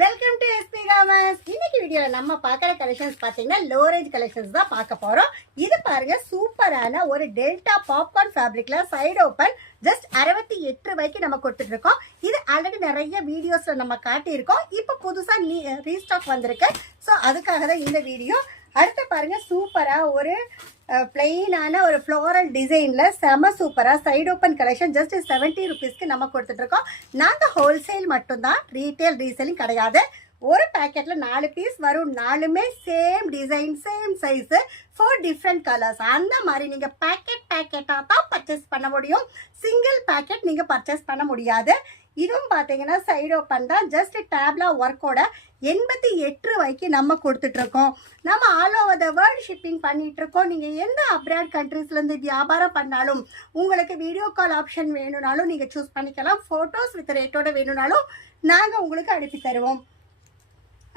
Welcome to SP commerce. இன்னைக்கு வீடியோல நம்ம பார்க்குற கலெக்ஷன்ஸ் பார்த்தீங்கன்னா லோ ரேஞ்ச் கலெக்ஷன்ஸ் தான் பார்க்க போறோம். இது பாருங்க, சூப்பரான ஒரு டெல்டா பாப்கார்ன் ஃபேப்ரிக்ல சைடு ஓப்பன் ஜஸ்ட் 68 ரூபாய்க்கு நம்ம கொடுத்துட்டு இருக்கோம். இது ஆல்ரெடி நிறைய வீடியோஸ்ல நம்ம காட்டியிருக்கோம். இப்போ புதுசா ரீஸ்டாக் வந்திருக்கு. ஸோ அதுக்காக தான் இந்த வீடியோ. அடுத்து பாருங்க, சூப்பரா ஒரு பிளெயினான ஒரு ஃப்ளோரல் டிசைன்ல செம சூப்பரா சைடு ஓப்பன் கலெக்ஷன் ஜஸ்ட் 70 ருபீஸ்க்கு நம்ம கொடுத்துட்டு இருக்கோம். நாங்கள் ஹோல்சேல் மட்டும்தான், ரீட்டைல் ரீசேலிங் கிடையாது. ஒரு பேக்கெட்ல 4 பீஸ் வரும். 4மே same design, same size, 4 different colours. அந்த மாதிரி நீங்க பேக்கெட்டா தான் பர்ச்சேஸ் பண்ண முடியும். சிங்கிள் பேக்கெட் நீங்க பர்ச்சேஸ் பண்ண முடியாது. இதுவும் பார்த்தீங்கன்னா சைடு ஓப்பன் தான். ஜஸ்ட் டேப்லா ஒர்க்கோட 88 ரூபாய்க்கு நம்ம கொடுத்துட்டு இருக்கோம். நம்ம all over the world shipping பண்ணிட்டு இருக்கோம். நீங்க எந்த அப்ராட் கண்ட்ரீஸ்ல இருந்து வியாபாரம் பண்ணாலும் உங்களுக்கு வீடியோ கால் ஆப்ஷன் வேணும்னாலும் நீங்க சூஸ் பண்ணிக்கலாம். போட்டோஸ் வித் ரேட்டோட வேணும்னாலும் நாங்க உங்களுக்கு அனுப்பி தருவோம்.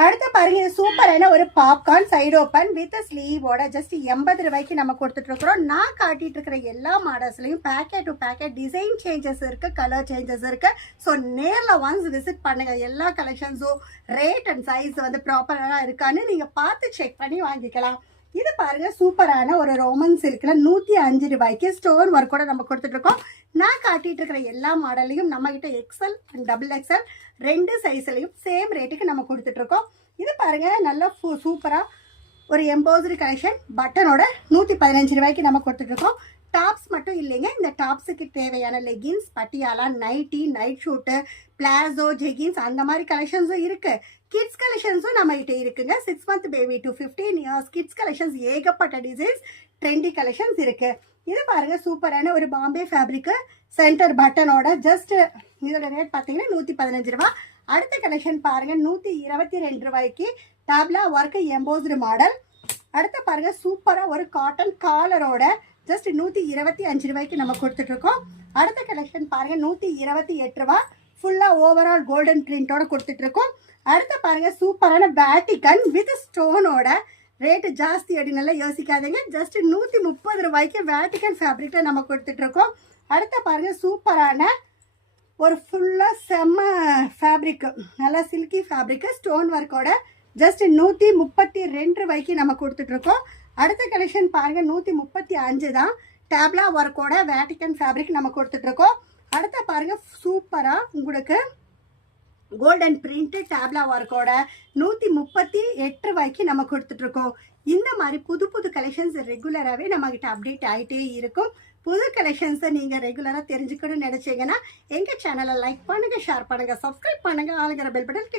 அடுத்து பாருங்க, இது சூப்பரான ஒரு பாப்கார்ன் சைடு ஓப்பன் வித் ஸ்லீவோட ஜஸ்ட் 80 ரூபாய்க்கு நம்ம கொடுத்துட்டு இருக்கிறோம். நான் காட்டிட்டு இருக்கிற எல்லா மாடல்ஸ்லையும் packet to packet design changes இருக்கு, கலர் சேஞ்சஸ் இருக்கு. ஸோ நேரில் ஒன்ஸ் விசிட் பண்ணுங்க. எல்லா கலெக்ஷன்ஸும் ரேட் அண்ட் சைஸ் வந்து ப்ராப்பராக இருக்கான்னு நீங்க பார்த்து செக் பண்ணி வாங்கிக்கலாம். இது பாருங்க, சூப்பரான ஒரு ரோமன் சில்க்ல 105 ரூபாய்க்கு ஸ்டோன் ஒர்க்கோட நம்ம கொடுத்துட்டு இருக்கோம். நான் காட்டிட்டு இருக்கிற எல்லா மாடல்லையும் நம்ம கிட்ட எக்ஸல் அண்ட் டபுள் எக்ஸல் 2 சைஸ்லையும் சேம் ரேட்டுக்கு நம்ம கொடுத்துட்டு இருக்கோம். இது பாருங்க, நல்ல சூப்பரா ஒரு எம்போசரி கலெக்ஷன் பட்டனோட 115 ரூபாய்க்கு நம்ம கொடுத்துட்டு இருக்கோம். டாப்ஸ் மட்டும் இல்லைங்க, இந்த டாப்ஸுக்கு தேவையான leggings, Patiala, nightie, night suit, palazzo, jeggings அந்த மாதிரி கலெக்ஷன்ஸும் இருக்கு. கிட்ஸ் கலெக்ஷன்ஸும் நம்ம கிட்ட இருக்குங்க. 6 month baby to 15 years kids collections ஏகப்பட்ட டிசைன்ஸ், ட்ரெண்டி கலெக்ஷன்ஸ் இருக்கு. இது பாருங்க, சூப்பரான ஒரு பாம்பே ஃபேப்ரிக் சென்டர் பட்டனோட ஜஸ்ட் இதோட ரேட் பார்த்தீங்கன்னா 115 ரூபா. அடுத்த கலெக்ஷன் பாருங்க, 122 ரூபாய்க்கு டேப்லா ஒர்க் எம்போஸ்டு மாடல். அடுத்த பாருங்க, சூப்பரா ஒரு காட்டன் காலரோட ஜஸ்ட் 125 ரூபாய்க்கு நம்ம கொடுத்துட்டு இருக்கோம். அடுத்த கலெக்ஷன் பாருங்க, 128 ரூபா ஃபுல்லா ஓவரால் கோல்டன் பிரிண்டோட கொடுத்துட்டு இருக்கோம். அடுத்த பாருங்க, சூப்பரான வேட்டிகன் வித் ஸ்டோனோட ரேட்டு ஜாஸ்தி அப்படின்னு யோசிக்காதீங்க. ஜஸ்ட் 130 ரூபாய்க்கு வேட்டிகன் ஃபேப்ரிக்ல நம்ம கொடுத்துட்டு இருக்கோம். அடுத்த பாருங்க, சூப்பரான ஒரு ஃபுல்லா செம்ம ஃபேப்ரிக், நல்லா சில்கி ஃபேப்ரிக் ஸ்டோன் ஒர்க்கோட ஜஸ்ட் 132 ரூபாய்க்கு நம்ம கொடுத்துட்டு இருக்கோம். அடுத்த கலெக்ஷன் பாருங்க, 135 தான். டேப்லா ஒர்க்கோட வேட்டிகன் ஃபேப்ரிக் நம்ம கொடுத்துட்டு இருக்கோம். அடுத்த பாருங்க, சூப்பரா உங்களுக்கு கோல்டன் பிரிண்ட் டேப்லா ஒர்க்கோட 138 ரூபாய்க்கு நம்ம கொடுத்துட்டு இருக்கோம். இந்த மாதிரி புது புது கலெக்ஷன்ஸ் ரெகுலராகவே நம்ம கிட்ட அப்டேட் ஆகிட்டே இருக்கும். புது கலெக்ஷன்ஸை நீங்க ரெகுலரா தெரிஞ்சுக்கணும்னு நினைச்சீங்கன்னா எங்க சேனலை லைக் பண்ணுங்க, ஷேர் பண்ணுங்க, சப்ஸ்கிரைப் பண்ணுங்க, ஆளுங்கிற பெல் பட்டன்